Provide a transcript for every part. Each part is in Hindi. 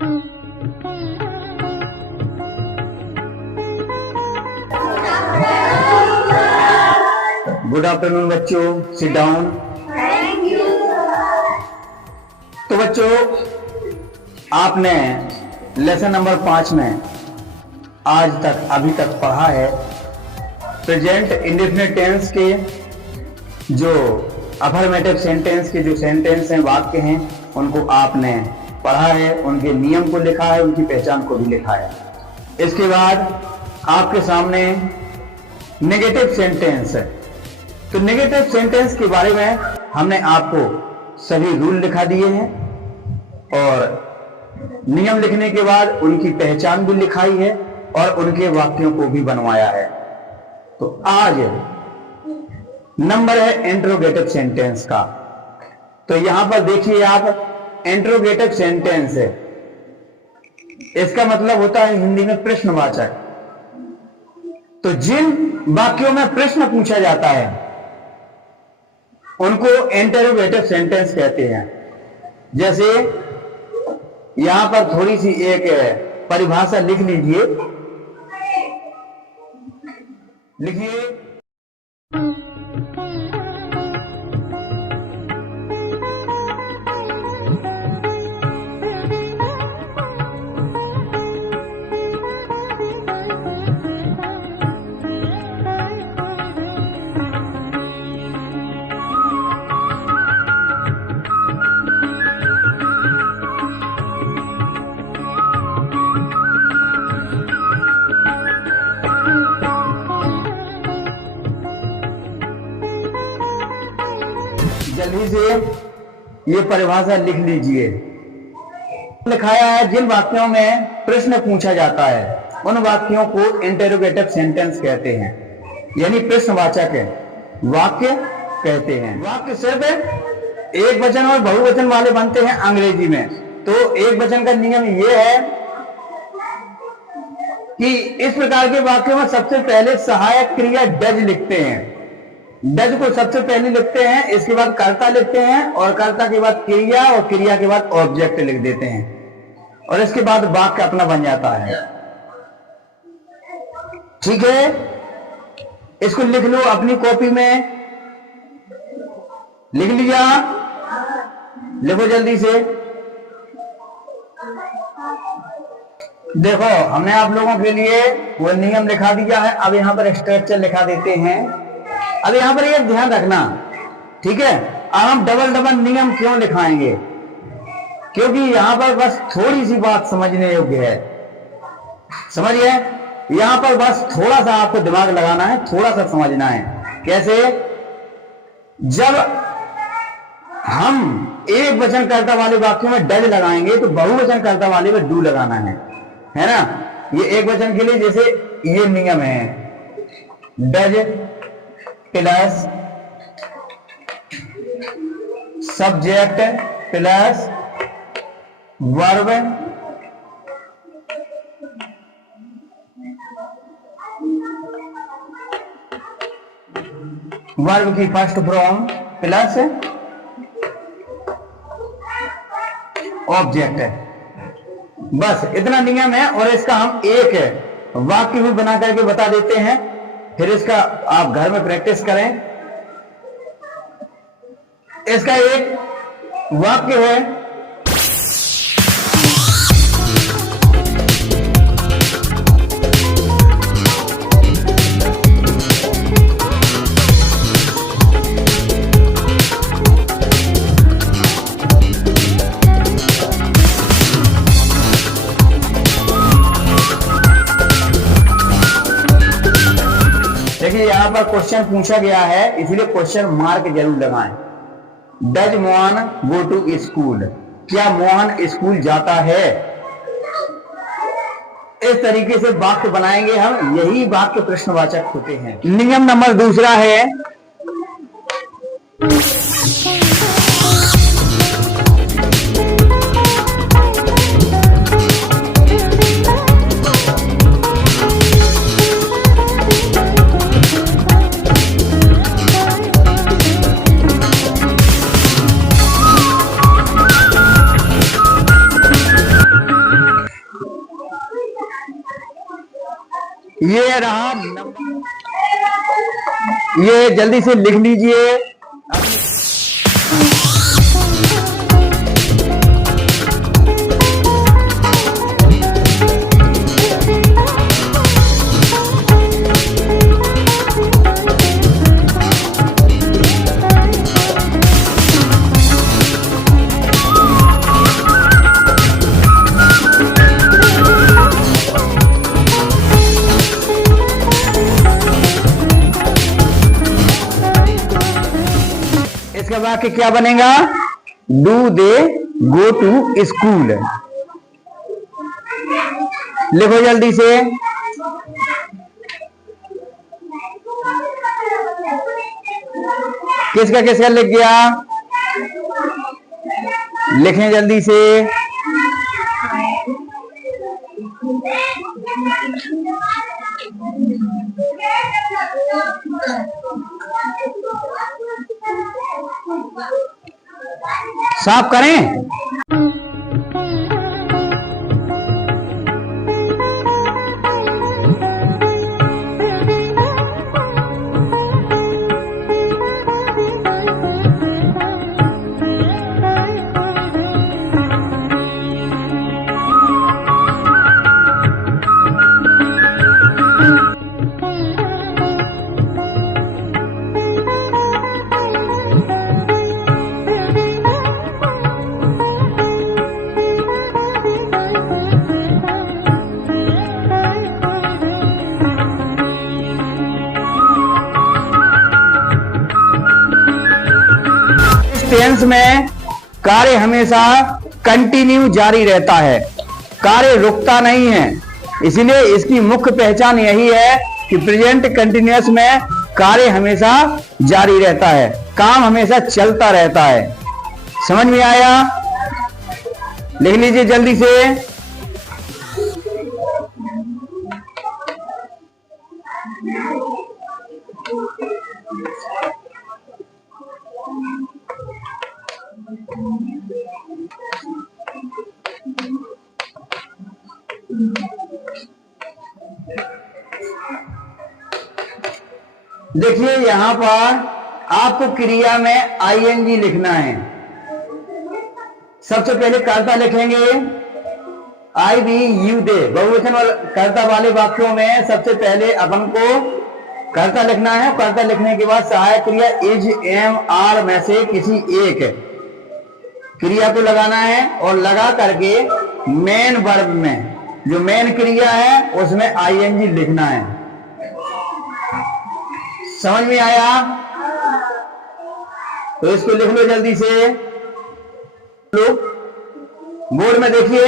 गुड आफ्टरनून बच्चों, sit down. Thank you sir. तो बच्चों, आपने लेसन नंबर 5 में आज तक अभी तक पढ़ा है प्रेजेंट इंडेफिनिट टेंस के जो अफर्मेटिव सेंटेंस के जो सेंटेंस हैं, वाक्य हैं, उनको आपने पढ़ा है, उनके नियम को लिखा है, उनकी पहचान को भी लिखा है। इसके बाद आपके सामने नेगेटिव सेंटेंस है। तो नेगेटिव सेंटेंस के बारे में हमने आपको सभी रूल लिखा दिए हैं और नियम लिखने के बाद उनकी पहचान भी लिखाई है और उनके वाक्यों को भी बनवाया है। तो आज नंबर है इंट्रोगेटिव सेंटेंस का। तो यहां पर देखिए आप, इंट्रोगेटिव सेंटेंस है, इसका मतलब होता है हिंदी में प्रश्नवाचक। तो जिन वाक्यों में प्रश्न पूछा जाता है उनको इंटरोगेटिव सेंटेंस कहते हैं। जैसे यहां पर थोड़ी सी एक परिभाषा लिख लीजिए, लिखिए। जल्दी से ये परिभाषा लिख लीजिए। लिखाया है जिन वाक्यों में प्रश्न पूछा जाता है उन वाक्यों को इंटरोगेटिव सेंटेंस कहते हैं, यानी प्रश्नवाचक है वाक्य कहते हैं। वाक्य सिर्फ एक वचन और बहुवचन वाले बनते हैं अंग्रेजी में। तो एक वचन का नियम यह है कि इस प्रकार के वाक्यों में सबसे पहले सहायक क्रिया डज लिखते हैं। डज को सबसे पहले लिखते हैं, इसके बाद कर्ता लिखते हैं और कर्ता के बाद क्रिया और क्रिया के बाद ऑब्जेक्ट लिख देते हैं और इसके बाद वाक्य अपना बन जाता है। ठीक है, इसको लिख लो अपनी कॉपी में। लिख लिया? लिखो जल्दी से। देखो, हमने आप लोगों के लिए वो नियम लिखा दिया है। अब यहां पर स्ट्रक्चर लिखा देते हैं। अब यहां पर ये ध्यान रखना, ठीक है। अब हम डबल डबल नियम क्यों लिखाएंगे? क्योंकि यहां पर बस थोड़ी सी बात समझने योग्य है। समझिए, यहां पर बस थोड़ा सा आपको दिमाग लगाना है, थोड़ा सा समझना है। कैसे? जब हम एक वचन कर्ता वाले वाक्यों में डज लगाएंगे तो बहुवचन कर्ता वाले में डू लगाना है ना। ये एक वचन के लिए जैसे ये नियम है, does plus subject plus verb verb की फर्स्ट फॉर्म प्लस ऑब्जेक्ट है। बस इतना नियम है और इसका हम एक वाक्य भी बना करके बता देते हैं, फिर इसका आप घर में प्रैक्टिस करें। इसका एक वाक्य है, देखिए यहां पर क्वेश्चन पूछा गया है, इसलिए क्वेश्चन मार्क जरूर लगाएं। Does Mohan go to school? क्या मोहन स्कूल जाता है? इस तरीके से वाक्य बनाएंगे हम, यही वाक्य प्रश्नवाचक होते हैं। नियम नंबर दूसरा है, ये रहा नंबर, ये जल्दी से लिख लीजिए। इसका वाक्य क्या बनेगा? Do they go to school. लिखो जल्दी से। किसका किसका लिख गया? लिखें जल्दी से। साफ करें। टेंस में कार्य हमेशा कंटिन्यू जारी रहता है, कार्य रुकता नहीं है। इसलिए इसकी मुख्य पहचान यही है कि प्रेजेंट कंटिन्यूअस में कार्य हमेशा जारी रहता है, काम हमेशा चलता रहता है। समझ में आया? लिख लीजिए जल्दी से। देखिए यहां पर आपको क्रिया में आईएनजी लिखना है। सबसे पहले कर्ता लिखेंगे आई बी यू दे। बहुवचन कर्ता वाले वाक्यों में सबसे पहले अपन को कर्ता लिखना है। कर्ता लिखने के बाद सहायक क्रिया इज, एम, आर में से किसी एक क्रिया को लगाना है और लगा करके मेन वर्ब में जो मेन क्रिया है उसमें आईएनजी लिखना है। समझ में आया? तो इसको लिख लो जल्दी से। लो बोर्ड में देखिए।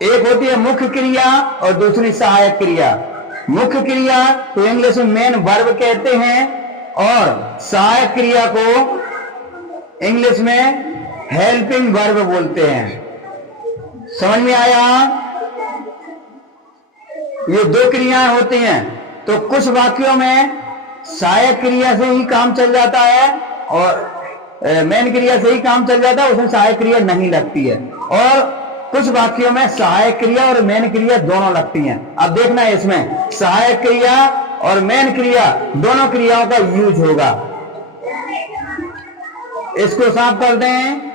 एक होती है मुख्य क्रिया और दूसरी सहायक क्रिया। मुख्य क्रिया तो इंग्लिश में मेन वर्ब कहते हैं और सहायक क्रिया को इंग्लिश में हेल्पिंग वर्ब बोलते हैं। समझ में आया? ये दो क्रियाएं होती हैं। तो कुछ वाक्यों में सहायक क्रिया से ही काम चल जाता है और मेन क्रिया से ही काम चल जाता है, उसमें सहायक क्रिया नहीं लगती है। और कुछ वाक्यों में सहायक क्रिया और मेन क्रिया दोनों लगती हैं। अब देखना है इसमें सहायक क्रिया और मेन क्रिया दोनों क्रियाओं का यूज होगा। इसको साफ कर दें।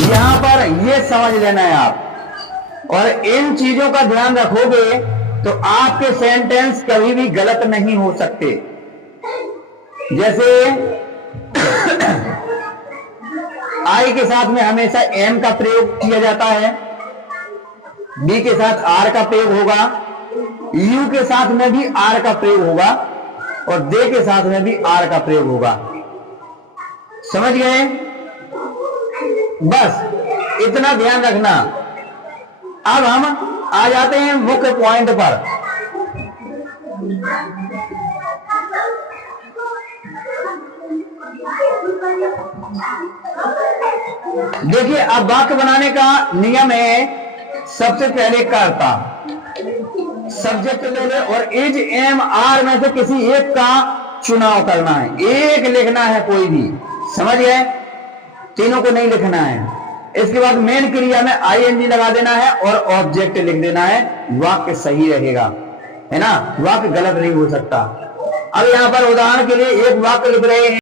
यहां पर ये समझ लेना है आप, और इन चीजों का ध्यान रखोगे तो आपके सेंटेंस कभी भी गलत नहीं हो सकते। जैसे आई आई के साथ में हमेशा एम का प्रयोग किया जाता है, बी के साथ आर का प्रयोग होगा, यू के साथ में भी आर का प्रयोग होगा और दे के साथ में भी आर का प्रयोग होगा। समझ गए? बस इतना ध्यान रखना। अब हम आ जाते हैं मुख्य पॉइंट पर। देखिए, अब वाक्य बनाने का नियम है, सबसे पहले कर्ता सब्जेक्ट ले ले और इज एम आर में से किसी एक का चुनाव करना है, एक लिखना है कोई भी। समझ गए? तीनों को नहीं लिखना है। इसके बाद मेन क्रिया में आईएनजी लगा देना है और ऑब्जेक्ट लिख देना है, वाक्य सही रहेगा, है ना, वाक्य गलत नहीं हो सकता। अब यहां पर उदाहरण के लिए एक वाक्य लिख रहे हैं,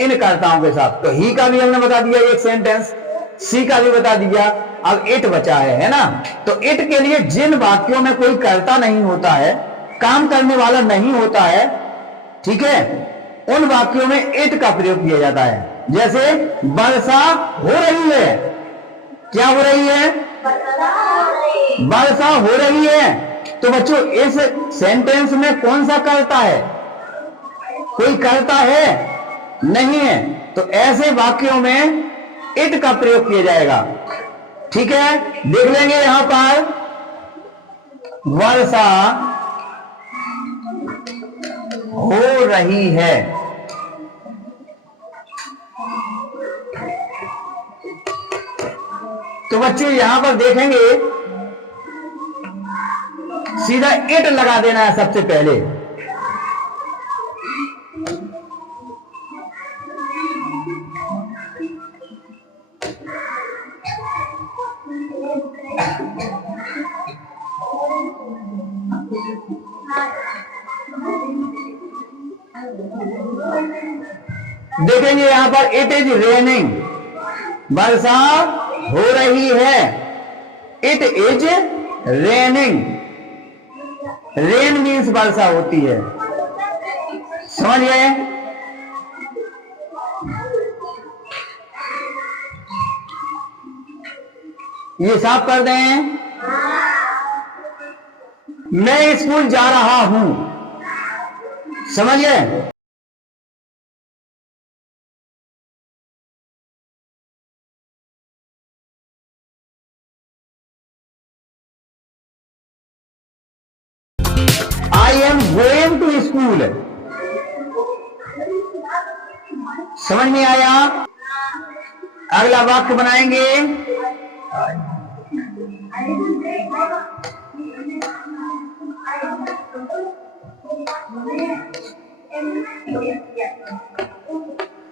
इन कर्ताओं के साथ। तो ही का भी हमने बता दिया एक सेंटेंस, सी का भी बता दिया, अब इट बचा है ना। तो इट के लिए जिन वाक्यों में कोई कर्ता नहीं होता है, काम करने वाला नहीं होता है, ठीक है, उन वाक्यों में इट का प्रयोग किया जाता है। जैसे वर्षा हो रही है, क्या हो रही है? वर्षा हो रही है। तो बच्चों इस सेंटेंस में कौन सा कर्ता है? कोई कर्ता है? नहीं है। तो ऐसे वाक्यों में इट का प्रयोग किया जाएगा, ठीक है। देख लेंगे यहां पर वर्षा हो रही है, तो बच्चों यहां पर देखेंगे सीधा इट लगा देना है सबसे पहले। देखेंगे यहां पर इट इज रेनिंग, वर्षा हो रही है, it is raining. Rain means वर्षा होती है, समझ गए। ये साफ कर दें। मैं स्कूल जा रहा हूं, समझ गए। I am going to school, समझ में आया। अगला वाक्य बनाएंगे।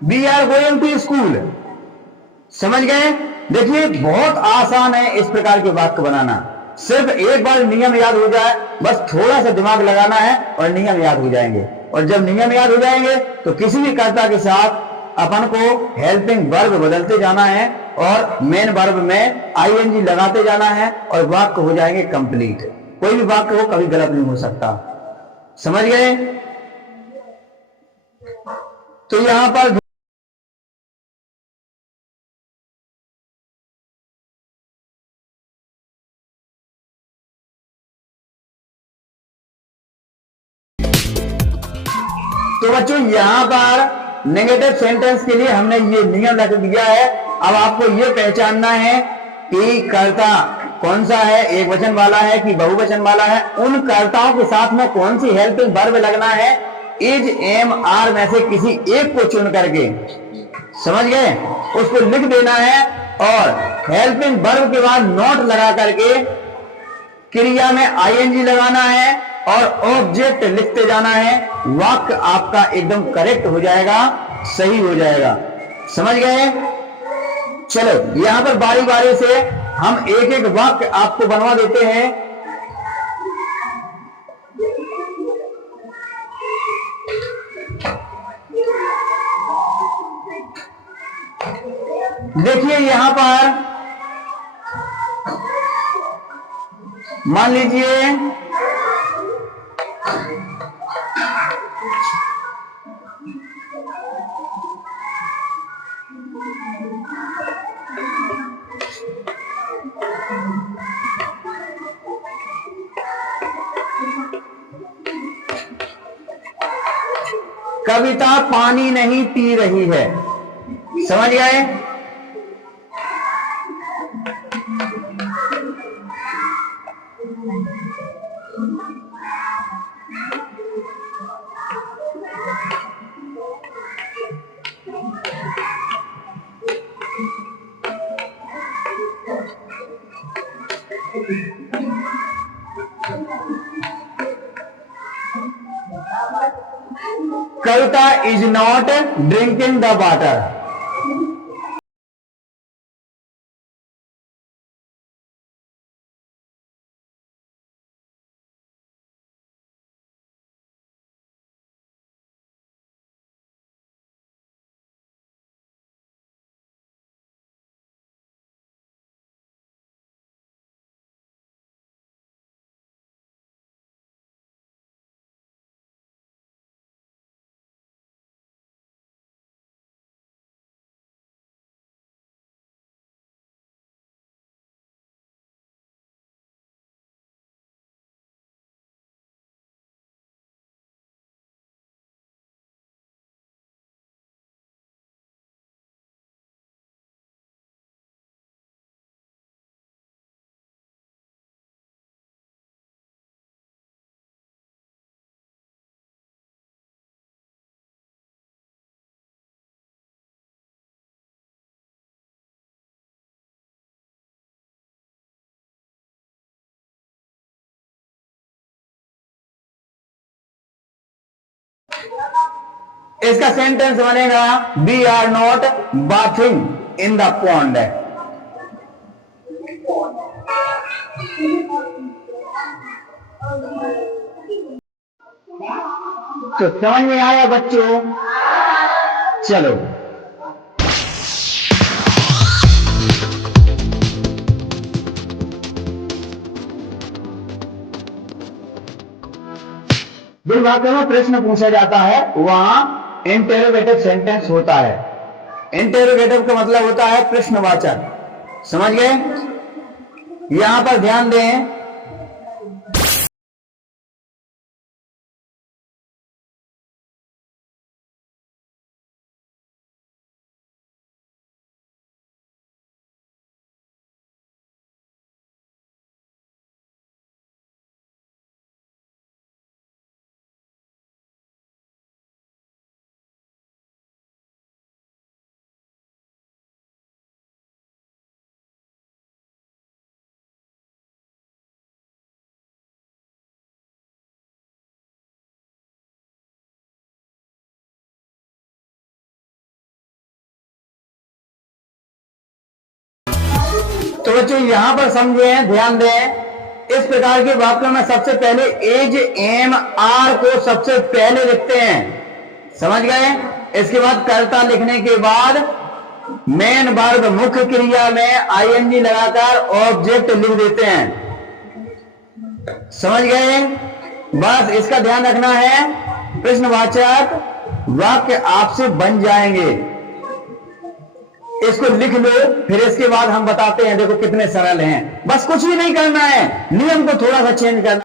We are going to school. समझ गए? देखिए बहुत आसान है इस प्रकार के वाक्य बनाना। सिर्फ एक बार नियम याद हो जाए, बस थोड़ा सा दिमाग लगाना है और नियम याद हो जाएंगे। और जब नियम याद हो जाएंगे तो किसी भी कर्ता के साथ अपन को हेल्पिंग वर्ब बदलते जाना है और मेन वर्ब में आईएनजी लगाते जाना है और वाक्य हो जाएंगे कंप्लीट। कोई भी वाक्य हो कभी गलत नहीं हो सकता। समझ गए? तो यहां पर तो बच्चों यहां पर नेगेटिव सेंटेंस के लिए हमने ये नियम रख दिया है। अब आपको ये पहचानना है कि कर्ता कौन सा है, एक वचन वाला है कि बहुवचन वाला है। उन कर्ताओं के साथ में कौन सी हेल्पिंग वर्ब लगना है, इज, एम, आर में से किसी एक को चुन करके, समझ गए, उसको लिख देना है और हेल्पिंग वर्ब के बाद नॉट लगा करके क्रिया में आईएनजी लगाना है और ऑब्जेक्ट लिखते जाना है। वाक्य आपका एकदम करेक्ट हो जाएगा, सही हो जाएगा। समझ गए? चलो यहां पर बारी बारी से हम एक एक वाक्य आपको बनवा देते हैं। देखिए यहां पर मान लीजिए कविता पानी नहीं पी रही है। समझ गए? Kavita is not drinking the water. इसका सेंटेंस बनेगा we are not bathing in the pond. तो समझ में आया बच्चों? चलो जिन वाक्यों में प्रश्न पूछा जाता है वहां इंटेरोगेटिव सेंटेंस होता है। इंटेरोगेटिव का मतलब होता है प्रश्नवाचक। समझ गए? यहां पर ध्यान दें तो बच्चों यहां पर समझे, ध्यान दें, इस प्रकार के वाक्यों में सबसे पहले एज एम आर को सबसे पहले लिखते हैं, समझ गए। इसके बाद कर्ता लिखने के बाद मेन वर्ब मुख्य क्रिया में आईएनजी लगाकर ऑब्जेक्ट लिख देते हैं, समझ गए। बस इसका ध्यान रखना है, प्रश्नवाचक वाक्य आपसे बन जाएंगे। इसको लिख लो, फिर इसके बाद हम बताते हैं, देखो कितने सरल हैं। बस कुछ भी नहीं करना है, नियम को थोड़ा सा चेंज करना।